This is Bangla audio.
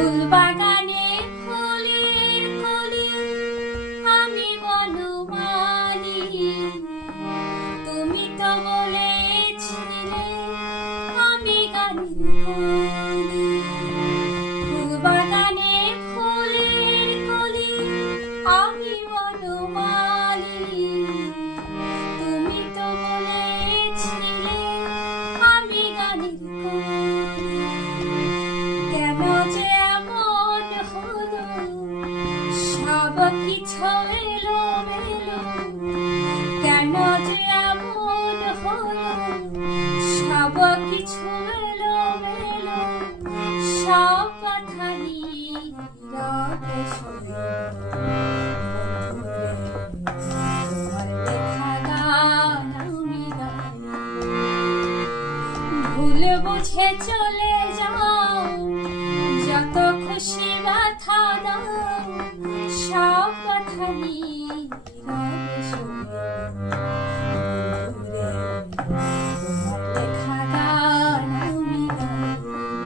ফুল বাগানে ফুলের কলি, আমি বনমালী। তুমি তো বলেছিলে আমি গানের কলি। ফুল বাগানে ফুলের কলি, আমি বনমালী। তুমি তো বলেছিলে আমি গানের কলি। কেন যে এমন হলো, সব কিছু এলোমেলো। কেন যে এমন হলো, সব কিছু এলোমেলো। সব কথা নীরবে শোনে বন্ধুরে, তোমার লেখা গান আমি গাই। ভুল বুঝে চলে যাও, যত খুশি ব্যথা দাও। সব কথা নীরবে শোনে